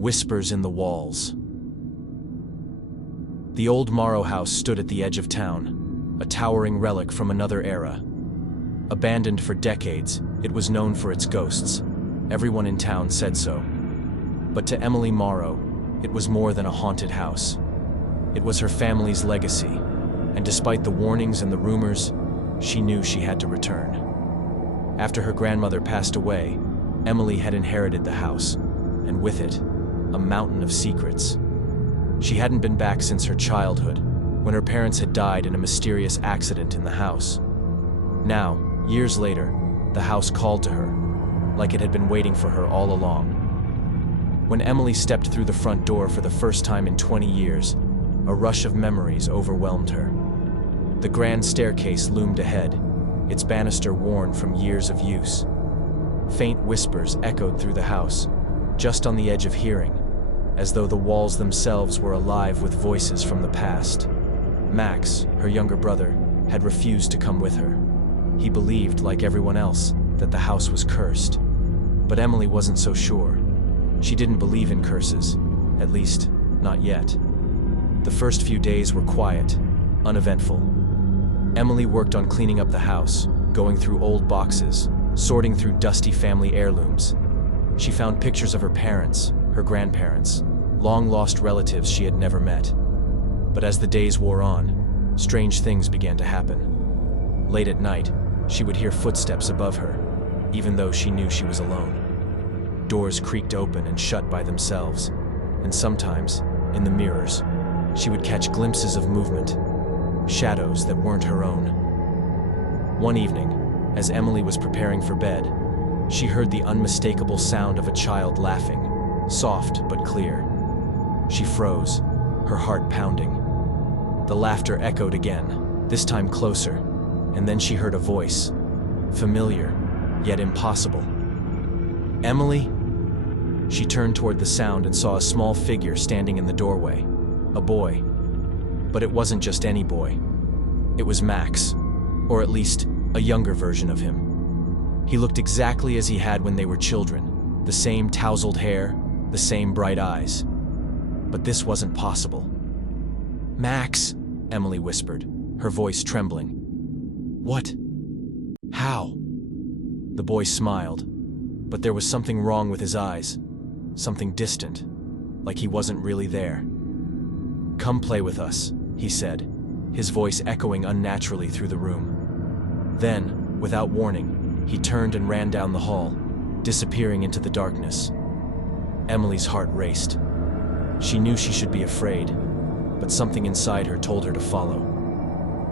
Whispers in the walls. The old Morrow house stood at the edge of town, a towering relic from another era. Abandoned for decades, it was known for its ghosts. Everyone in town said so. But to Emily Morrow, it was more than a haunted house. It was her family's legacy, and despite the warnings and the rumors, she knew she had to return. After her grandmother passed away, Emily had inherited the house, and with it, a mountain of secrets. She hadn't been back since her childhood, when her parents had died in a mysterious accident in the house. Now, years later, the house called to her, like it had been waiting for her all along. When Emily stepped through the front door for the first time in 20 years, a rush of memories overwhelmed her. The grand staircase loomed ahead, its banister worn from years of use. Faint whispers echoed through the house, just on the edge of hearing, as though the walls themselves were alive with voices from the past. Max, her younger brother, had refused to come with her. He believed, like everyone else, that the house was cursed. But Emily wasn't so sure. She didn't believe in curses, at least, not yet. The first few days were quiet, uneventful. Emily worked on cleaning up the house, going through old boxes, sorting through dusty family heirlooms. She found pictures of her parents, her grandparents, long-lost relatives she had never met. But as the days wore on, strange things began to happen. Late at night, she would hear footsteps above her, even though she knew she was alone. Doors creaked open and shut by themselves, and sometimes, in the mirrors, she would catch glimpses of movement, shadows that weren't her own. One evening, as Emily was preparing for bed, she heard the unmistakable sound of a child laughing, soft but clear. She froze, her heart pounding. The laughter echoed again, this time closer, and then she heard a voice, familiar, yet impossible. "Emily?" She turned toward the sound and saw a small figure standing in the doorway, a boy. But it wasn't just any boy. It was Max, or at least a younger version of him. He looked exactly as he had when they were children, the same tousled hair, the same bright eyes. But this wasn't possible. "Max," Emily whispered, her voice trembling. "What? How?" The boy smiled, but there was something wrong with his eyes, something distant, like he wasn't really there. "Come play with us," he said, his voice echoing unnaturally through the room. Then, without warning, he turned and ran down the hall, disappearing into the darkness. Emily's heart raced. She knew she should be afraid, but something inside her told her to follow.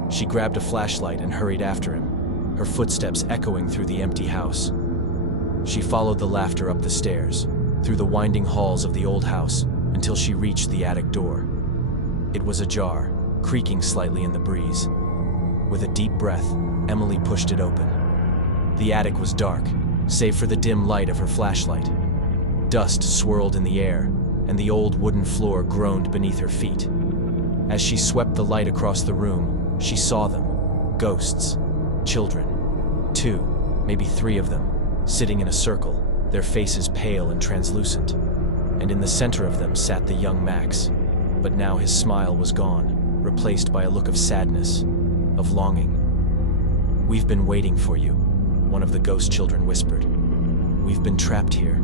She grabbed a flashlight and hurried after him, her footsteps echoing through the empty house. She followed the laughter up the stairs, through the winding halls of the old house, until she reached the attic door. It was ajar, creaking slightly in the breeze. With a deep breath, Emily pushed it open. The attic was dark, save for the dim light of her flashlight. Dust swirled in the air, and the old wooden floor groaned beneath her feet. As she swept the light across the room, she saw them, ghosts, children. 2, maybe 3 of them, sitting in a circle, their faces pale and translucent. And in the center of them sat the young Max. But now his smile was gone, replaced by a look of sadness, of longing. "We've been waiting for you," one of the ghost children whispered. "We've been trapped here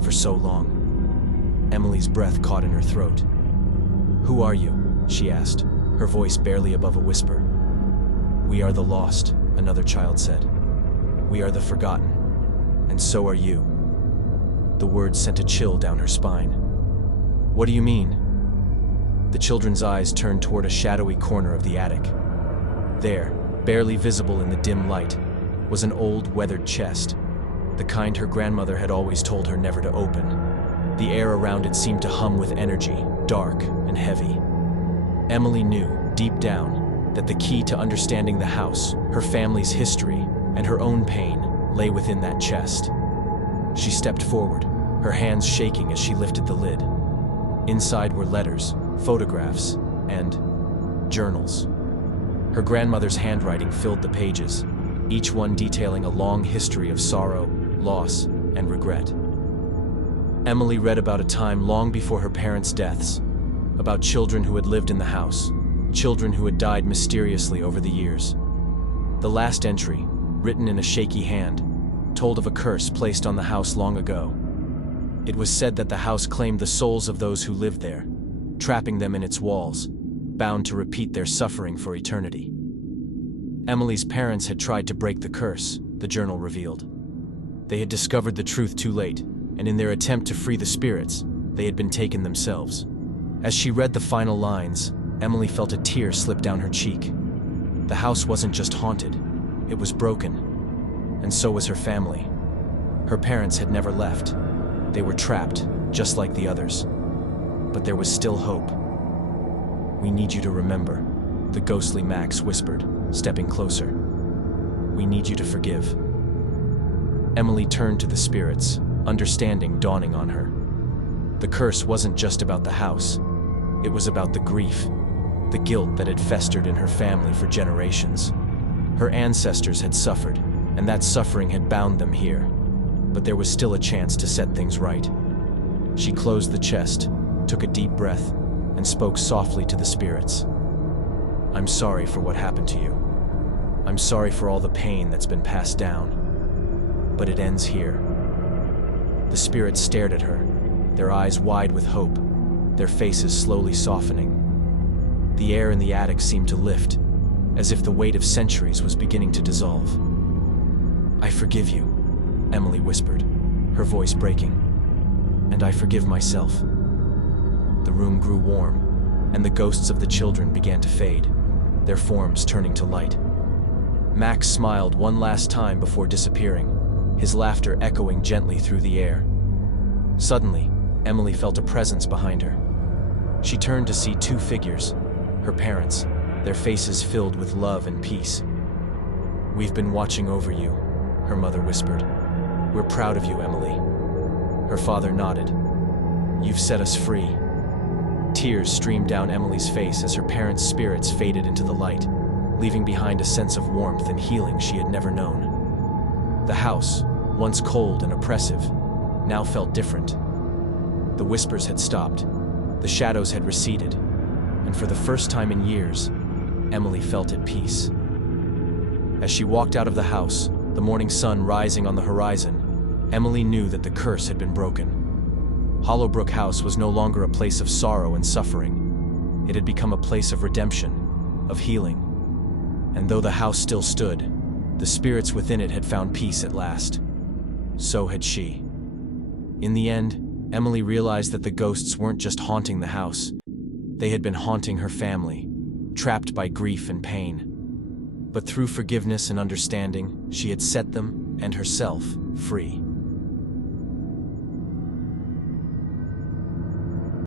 for so long." Emily's breath caught in her throat. "Who are you?" she asked, her voice barely above a whisper. "We are the lost," another child said. "We are the forgotten, and so are you." The words sent a chill down her spine. "What do you mean?" The children's eyes turned toward a shadowy corner of the attic. There, barely visible in the dim light, was an old, weathered chest, the kind her grandmother had always told her never to open. The air around it seemed to hum with energy, dark and heavy. Emily knew, deep down, that the key to understanding the house, her family's history, and her own pain lay within that chest. She stepped forward, her hands shaking as she lifted the lid. Inside were letters, photographs, and journals. Her grandmother's handwriting filled the pages, each one detailing a long history of sorrow, loss, and regret. Emily read about a time long before her parents' deaths, about children who had lived in the house, children who had died mysteriously over the years. The last entry, written in a shaky hand, told of a curse placed on the house long ago. It was said that the house claimed the souls of those who lived there, trapping them in its walls, bound to repeat their suffering for eternity. Emily's parents had tried to break the curse, the journal revealed. They had discovered the truth too late, and in their attempt to free the spirits, they had been taken themselves. As she read the final lines, Emily felt a tear slip down her cheek. The house wasn't just haunted, it was broken. And so was her family. Her parents had never left. They were trapped, just like the others. But there was still hope. "We need you to remember," the ghostly Max whispered, stepping closer. "We need you to forgive." Emily turned to the spirits, understanding dawning on her. The curse wasn't just about the house. It was about the grief, the guilt that had festered in her family for generations. Her ancestors had suffered, and that suffering had bound them here. But there was still a chance to set things right. She closed the chest, took a deep breath, and spoke softly to the spirits. "I'm sorry for what happened to you. I'm sorry for all the pain that's been passed down. But it ends here." The spirits stared at her, their eyes wide with hope, their faces slowly softening. The air in the attic seemed to lift, as if the weight of centuries was beginning to dissolve. "I forgive you," Emily whispered, her voice breaking. "And I forgive myself." The room grew warm, and the ghosts of the children began to fade, their forms turning to light. Max smiled one last time before disappearing, his laughter echoing gently through the air. Suddenly, Emily felt a presence behind her. She turned to see two figures, her parents, their faces filled with love and peace. "We've been watching over you," her mother whispered. "We're proud of you, Emily." Her father nodded. "You've set us free." Tears streamed down Emily's face as her parents' spirits faded into the light, leaving behind a sense of warmth and healing she had never known. The house, once cold and oppressive, now felt different. The whispers had stopped, the shadows had receded, and for the first time in years, Emily felt at peace. As she walked out of the house, the morning sun rising on the horizon, Emily knew that the curse had been broken. Hollowbrook House was no longer a place of sorrow and suffering. It had become a place of redemption, of healing. And though the house still stood, the spirits within it had found peace at last. So had she. In the end, Emily realized that the ghosts weren't just haunting the house. They had been haunting her family, trapped by grief and pain. But through forgiveness and understanding, she had set them, and herself, free.